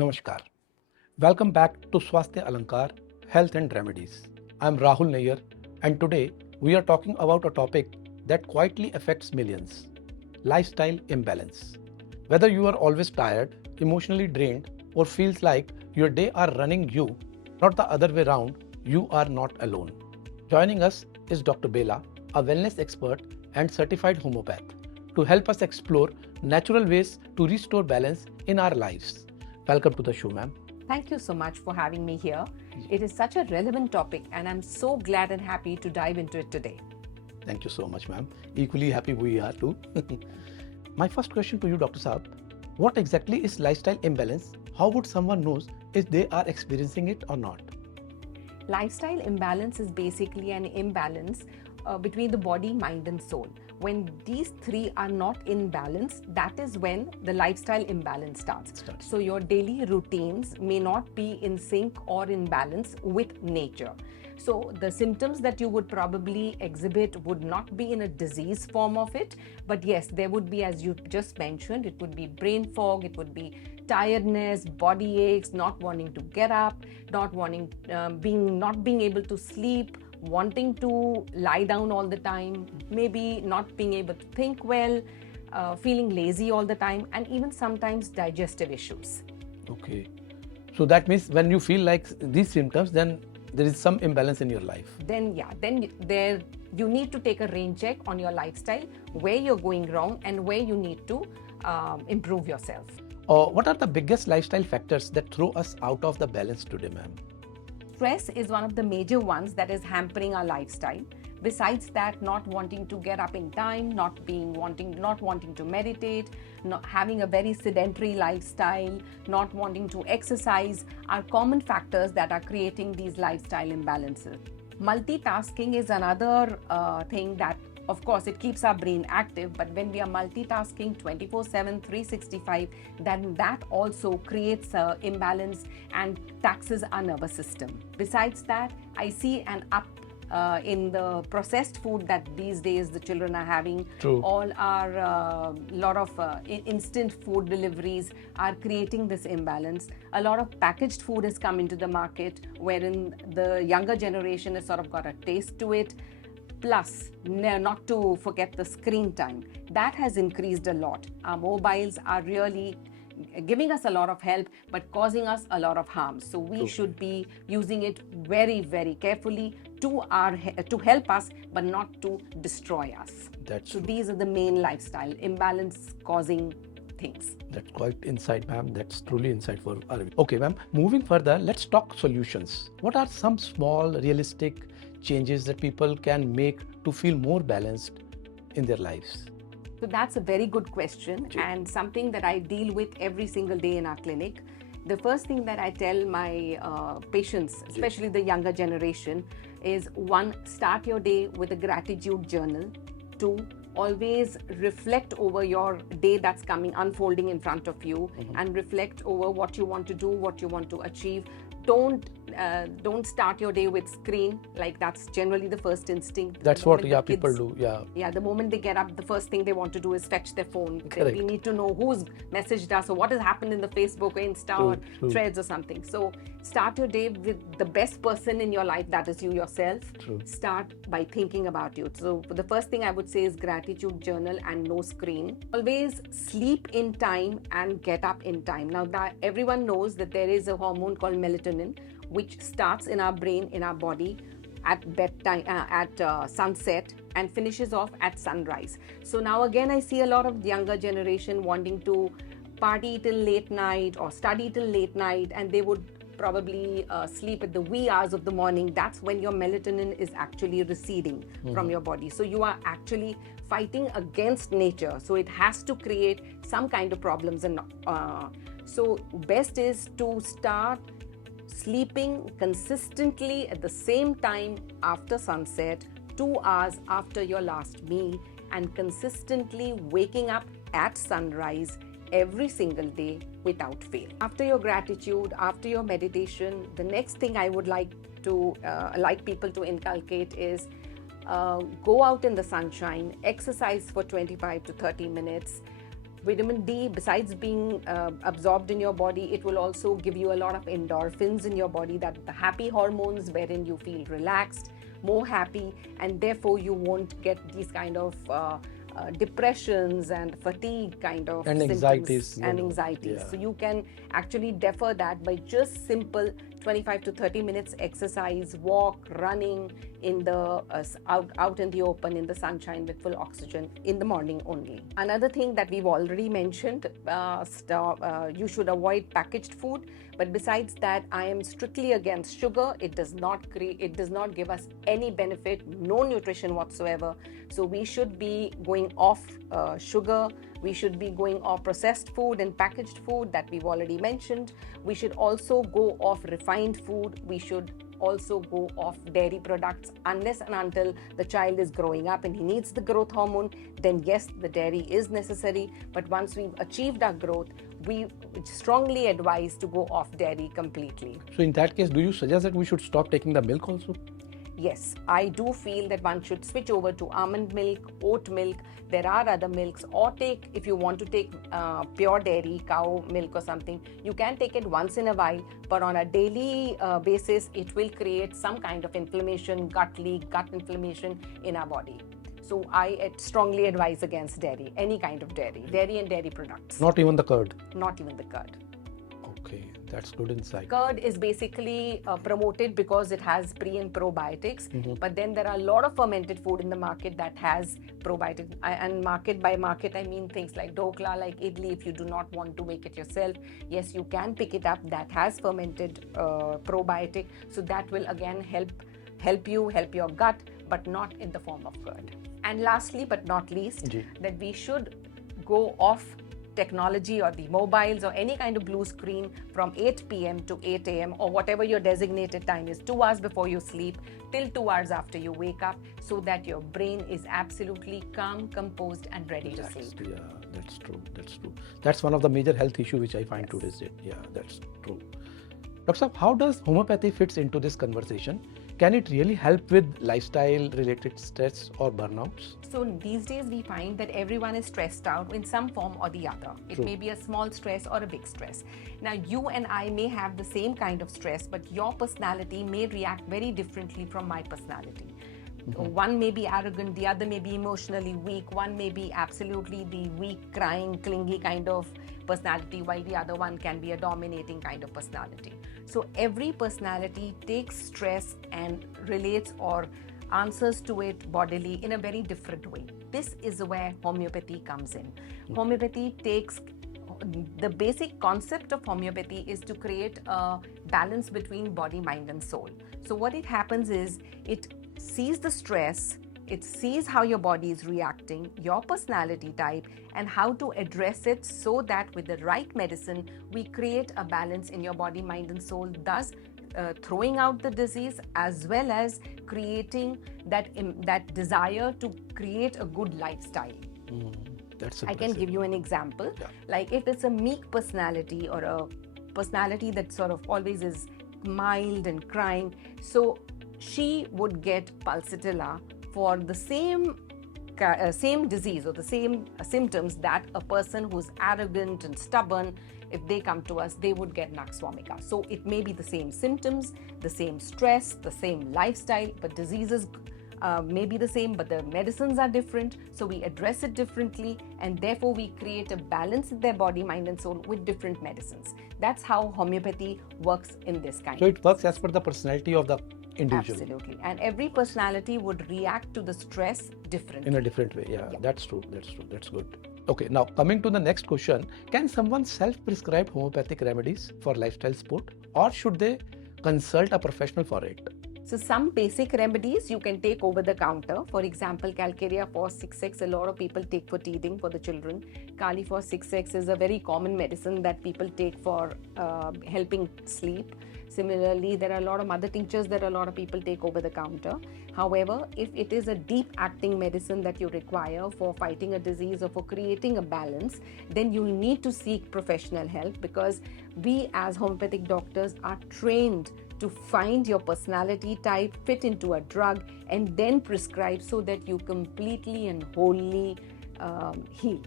Namaskar. Welcome back to Swasthya Alankar, Health and Remedies. I'm Rahul Nayyar, and today we are talking about a topic that quietly affects millions: lifestyle imbalance. Whether you are always tired, emotionally drained, or feels like your day are running you, not the other way around, you are not alone. Joining us is Dr. Bela, a wellness expert and certified homeopath, to help us explore natural ways to restore balance in our lives. Welcome to the show, ma'am. Thank you so much for having me here. It is such a relevant topic, and I'm so glad and happy to dive into it today. Thank you so much, ma'am. Equally happy we are too. My first question to you, Dr. Saab, what exactly is lifestyle imbalance? How would someone know if they are experiencing it or not? Lifestyle imbalance is basically an imbalance between the body, mind, and soul. When these three are not in balance, that is when the lifestyle imbalance starts. So your daily routines may not be in sync or in balance with nature. So the symptoms that you would probably exhibit would not be in a disease form of it, but yes, there would be, as you just mentioned, it would be brain fog, it would be tiredness, body aches, not wanting to get up, not being able to sleep, wanting to lie down all the time, maybe not being able to think well, feeling lazy all the time, and even sometimes digestive issues. Okay. So that means when you feel like these symptoms, then there is some imbalance in your life. Then you need to take a rain check on your lifestyle, where you're going wrong and where you need to improve yourself. What are the biggest lifestyle factors that throw us out of the balance today, ma'am? Stress is one of the major ones that is hampering our lifestyle. Besides that, not wanting to get up in time, not wanting to meditate, not having a very sedentary lifestyle, not wanting to exercise are common factors that are creating these lifestyle imbalances. Multitasking is another thing that, of course, it keeps our brain active, but when we are multitasking 24/7, 365, then that also creates an imbalance and taxes our nervous system. Besides that, I see an up in the processed food that these days the children are having. True. All our lot of instant food deliveries are creating this imbalance. A lot of packaged food has come into the market, wherein the younger generation has sort of got a taste to it. Plus, not to forget the screen time. That has increased a lot. Our mobiles are really giving us a lot of help, but causing us a lot of harm. So we should be using it very, very carefully to help us, but not to destroy us. That's so true. These are the main lifestyle imbalance causing things. That's quite insight, ma'am. That's truly insight for our. Okay, ma'am. Moving further, let's talk solutions. What are some small, realistic changes that people can make to feel more balanced in their lives? So that's a very good question, and something that I deal with every single day in our clinic. The first thing that I tell my patients, especially the younger generation, is 1, start your day with a gratitude journal. 2, always reflect over your day that's unfolding in front of you, and reflect over what you want to do, what you want to achieve. Don't start your day with screen, like that's generally the first instinct. That's what people do. Yeah, the moment they get up, the first thing they want to do is fetch their phone. Correct. We need to know who's messaged us or what has happened in the Facebook or Insta or Threads or something. So start your day with the best person in your life, that is you yourself. True. Start by thinking about you. So the first thing I would say is gratitude journal and no screen. Always sleep in time and get up in time. Now that everyone knows that there is a hormone called melatonin, which starts in our brain, in our body at bedtime, at sunset, and finishes off at sunrise. So now again, I see a lot of younger generation wanting to party till late night or study till late night, and they would probably sleep at the wee hours of the morning. That's when your melatonin is actually receding from your body. So you are actually fighting against nature. So it has to create some kind of problems. And so best is to start sleeping consistently at the same time after sunset, 2 hours after your last meal, and consistently waking up at sunrise every single day without fail. After your gratitude, after your meditation, the next thing I would like people to inculcate is go out in the sunshine, exercise for 25 to 30 minutes, Vitamin D, besides being absorbed in your body, it will also give you a lot of endorphins in your body, that the happy hormones wherein you feel relaxed, more happy, and therefore you won't get these kind of depressions and fatigue kind of And symptoms anxieties, and anxieties. yeah. So you can actually defer that by just simple 25 to 30 minutes exercise, walk, running in the out in the open in the sunshine with full oxygen in the morning only. Another thing that we've already mentioned, you should avoid packaged food. But besides that, I am strictly against sugar. It does not give us any benefit, no nutrition whatsoever. So we should be going off sugar. We should be going off processed food and packaged food that we've already mentioned. We should also go off refined food. We should also go off dairy products unless and until the child is growing up and he needs the growth hormone. Then yes, the dairy is necessary. But once we've achieved our growth, we strongly advise to go off dairy completely. So in that case, do you suggest that we should stop taking the milk also? Yes, I do feel that one should switch over to almond milk, oat milk. There are other milks, or if you want to take pure dairy, cow milk or something, you can take it once in a while, but on a daily basis, it will create some kind of inflammation, gut leak, gut inflammation in our body. So I strongly advise against dairy, any kind of dairy and dairy products. Not even the curd? Not even the curd. Okay, that's good insight. Curd is basically promoted because it has pre and probiotics, but then there are a lot of fermented food in the market that has probiotics. And market by market, I mean things like dokla, like idli. If you do not want to make it yourself, yes, you can pick it up. That has fermented probiotic, so that will again help your gut, but not in the form of curd. And lastly, but not least, that we should go off technology or the mobiles or any kind of blue screen from 8 p.m. to 8 a.m. or whatever your designated time is, 2 hours before you sleep till 2 hours after you wake up, so that your brain is absolutely calm, composed and ready to sleep. Yeah, that's true. That's one of the major health issues which I find today's date. Yeah, that's true. Dr. Saab, how does homeopathy fits into this conversation? Can it really help with lifestyle related stress or burnouts? So these days we find that everyone is stressed out in some form or the other. It may be a small stress or a big stress. Now you and I may have the same kind of stress, but your personality may react very differently from my personality. One may be arrogant, the other may be emotionally weak, one may be absolutely the weak, crying, clingy kind of personality, while the other one can be a dominating kind of personality. So every personality takes stress and relates or answers to it bodily in a very different way. This is where homeopathy comes in. Homeopathy takes the basic concept of homeopathy is to create a balance between body, mind and soul. So what it happens is it sees the stress, it sees how your body is reacting, your personality type, and how to address it, so that with the right medicine, we create a balance in your body, mind and soul, thus throwing out the disease as well as creating that desire to create a good lifestyle. I can give you an example. Like if it's a meek personality or a personality that sort of always is mild and crying, so she would get pulsatilla for the same disease or the same symptoms that a person who's arrogant and stubborn, if they come to us, they would get nux vomica. So it may be the same symptoms, the same stress, the same lifestyle, but diseases may be the same, but the medicines are different. So we address it differently, and therefore we create a balance in their body, mind and soul with different medicines. That's how homeopathy works in this kind. So it works as per the personality of the individual. Absolutely. And every personality would react to the stress differently. In a different way. Yeah. That's true. That's good. Okay, now coming to the next question. Can someone self-prescribe homeopathic remedies for lifestyle support, or should they consult a professional for it? So some basic remedies you can take over the counter. For example, Calcarea 466, a lot of people take for teething for the children. Kali 466 is a very common medicine that people take for helping sleep. Similarly, there are a lot of other tinctures that a lot of people take over the counter. However, if it is a deep acting medicine that you require for fighting a disease or for creating a balance, then you need to seek professional help, because we as homeopathic doctors are trained to find your personality type, fit into a drug, and then prescribe so that you completely and wholly heal.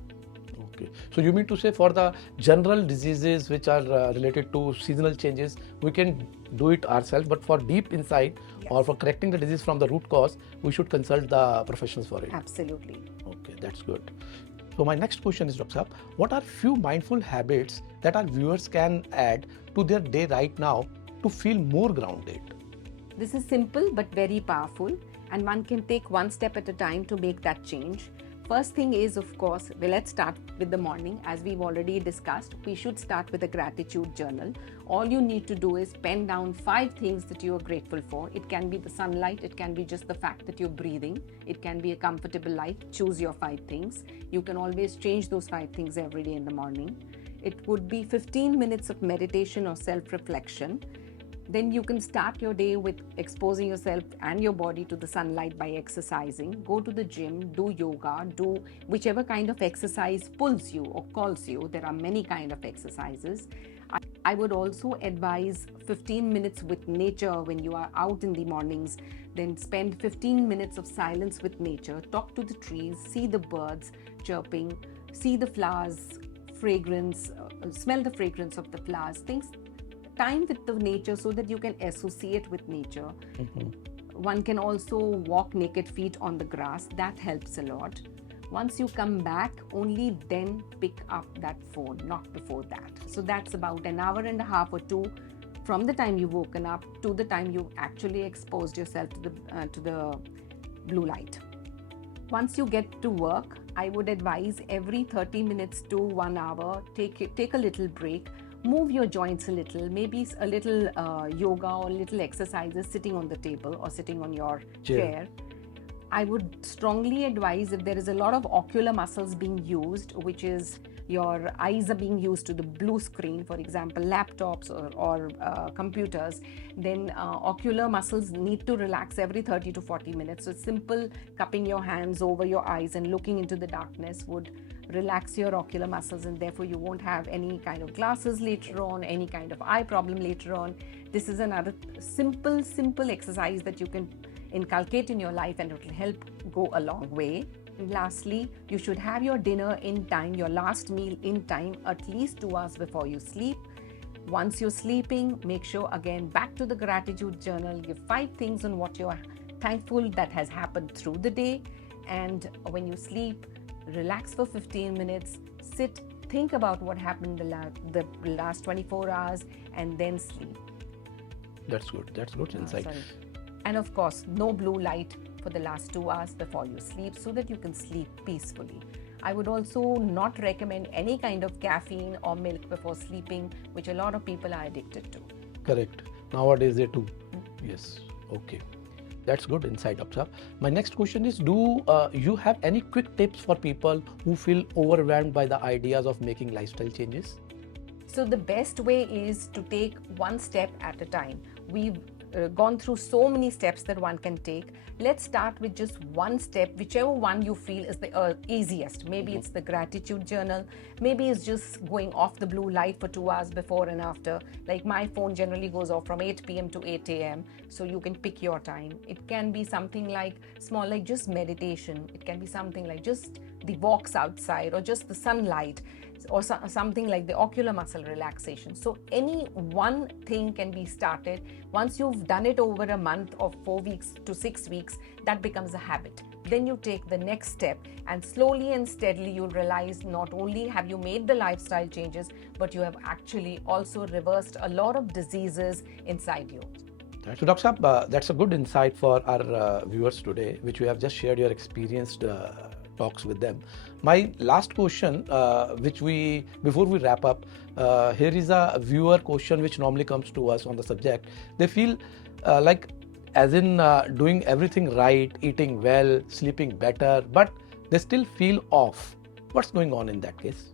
Okay. So you mean to say for the general diseases which are related to seasonal changes, we can do it ourselves, but for deep inside or for correcting the disease from the root cause, we should consult the professionals for it. Absolutely. Okay, that's good. So my next question is, Dr. Saab, what are few mindful habits that our viewers can add to their day right now to feel more grounded? This is simple but very powerful, and one can take one step at a time to make that change. First thing is, of course, let's start with the morning. As we've already discussed, we should start with a gratitude journal. All you need to do is pen down 5 things that you are grateful for. It can be the sunlight, it can be just the fact that you're breathing, it can be a comfortable life. Choose your 5 things. You can always change those 5 things every day in the morning. It would be 15 minutes of meditation or self-reflection. Then you can start your day with exposing yourself and your body to the sunlight by exercising. Go to the gym, do yoga, do whichever kind of exercise pulls you or calls you. There are many kinds of exercises. I would also advise 15 minutes with nature when you are out in the mornings. Then spend 15 minutes of silence with nature. Talk to the trees, see the birds chirping, see the flowers, fragrance, smell the fragrance of the flowers, things. Time with the nature so that you can associate with nature. One can also walk naked feet on the grass. That helps a lot. Once you come back, only then pick up that phone, not before that. So that's about an hour and a half or 2 from the time you've woken up to the time you've actually exposed yourself to the blue light. Once you get to work, I would advise every 30 minutes to 1 hour, take a little break. Move your joints a little, maybe a little yoga or little exercises sitting on the table or sitting on your chair. I would strongly advise if there is a lot of ocular muscles being used, which is your eyes are being used to the blue screen, for example, laptops or computers, then ocular muscles need to relax every 30 to 40 minutes. So simple cupping your hands over your eyes and looking into the darkness would relax your ocular muscles, and therefore you won't have any kind of glasses later on, any kind of eye problem later on. This is another simple exercise that you can inculcate in your life, and it will help go a long way. And lastly, you should have your dinner in time, your last meal in time, at least 2 hours before you sleep. Once you're sleeping, make sure again back to the gratitude journal, give 5 things on what you're thankful that has happened through the day. And when you sleep, relax for 15 minutes, sit, think about what happened the last 24 hours, and then sleep. That's good insight. And of course, no blue light for the last 2 hours before you sleep so that you can sleep peacefully. I would also not recommend any kind of caffeine or milk before sleeping, which a lot of people are addicted to. Correct. Nowadays they do. Yes. Okay. That's good insight, Dr. My next question is, do you have any quick tips for people who feel overwhelmed by the ideas of making lifestyle changes? So the best way is to take one step at a time. We've gone through so many steps that one can take. Let's start with just one step, whichever one you feel is the easiest. Maybe it's the gratitude journal. Maybe it's just going off the blue light for 2 hours before and after. Like my phone generally goes off from 8 p.m. to 8 a.m. So you can pick your time. It can be something like small, like just meditation. It can be something like just the walks outside or just the sunlight, or something like the ocular muscle relaxation. So any one thing can be started. Once you've done it over a month or 4 weeks to 6 weeks, that becomes a habit. Then you take the next step, and slowly and steadily you'll realize not only have you made the lifestyle changes, but you have actually also reversed a lot of diseases inside you. So Dr. Saab, that's a good insight for our viewers today, which you have just shared your experienced talks with them. My last question, before we wrap up, here is a viewer question which normally comes to us on the subject. They feel like as in doing everything right, eating well, sleeping better, but they still feel off. What's going on in that case?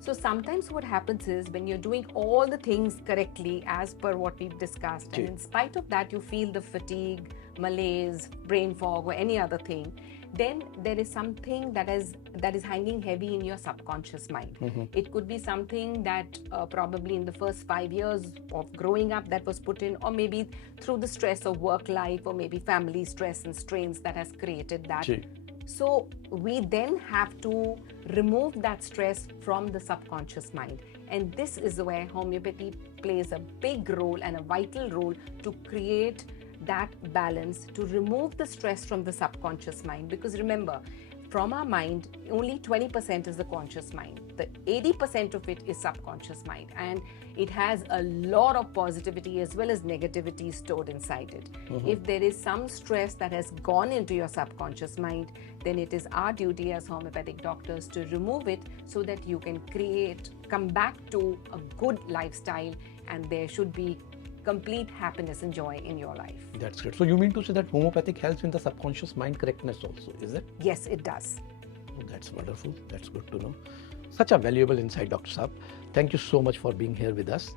So sometimes what happens is when you're doing all the things correctly as per what we've discussed, and in spite of that you feel the fatigue, malaise, brain fog or any other thing, then there is something that is hanging heavy in your subconscious mind. It could be something that probably in the first 5 years of growing up that was put in, or maybe through the stress of work life, or maybe family stress and strains that has created that. So we then have to remove that stress from the subconscious mind. And this is where homeopathy plays a big role and a vital role to create that balance, to remove the stress from the subconscious mind. Because remember, from our mind, only 20% is the conscious mind. The 80% of it is subconscious mind, and it has a lot of positivity as well as negativity stored inside it. If there is some stress that has gone into your subconscious mind, then it is our duty as homeopathic doctors to remove it so that you can come back to a good lifestyle, and there should be complete happiness and joy in your life. That's great. So you mean to say that homeopathic helps in the subconscious mind correctness also, is it? Yes, it does. Oh, that's wonderful. That's good to know. Such a valuable insight, Dr. Saab. Thank you so much for being here with us.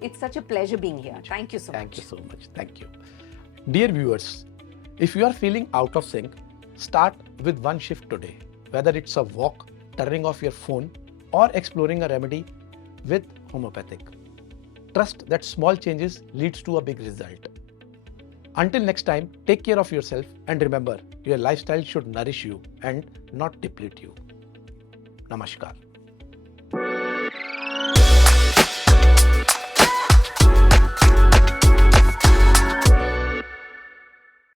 It's such a pleasure being here. Thank you so much. Thank you so much. Thank you. Dear viewers, if you are feeling out of sync, start with one shift today. Whether it's a walk, turning off your phone, or exploring a remedy with homeopathic. Trust that small changes leads to a big result. Until next time, take care of yourself and remember, your lifestyle should nourish you and not deplete you. Namaskar.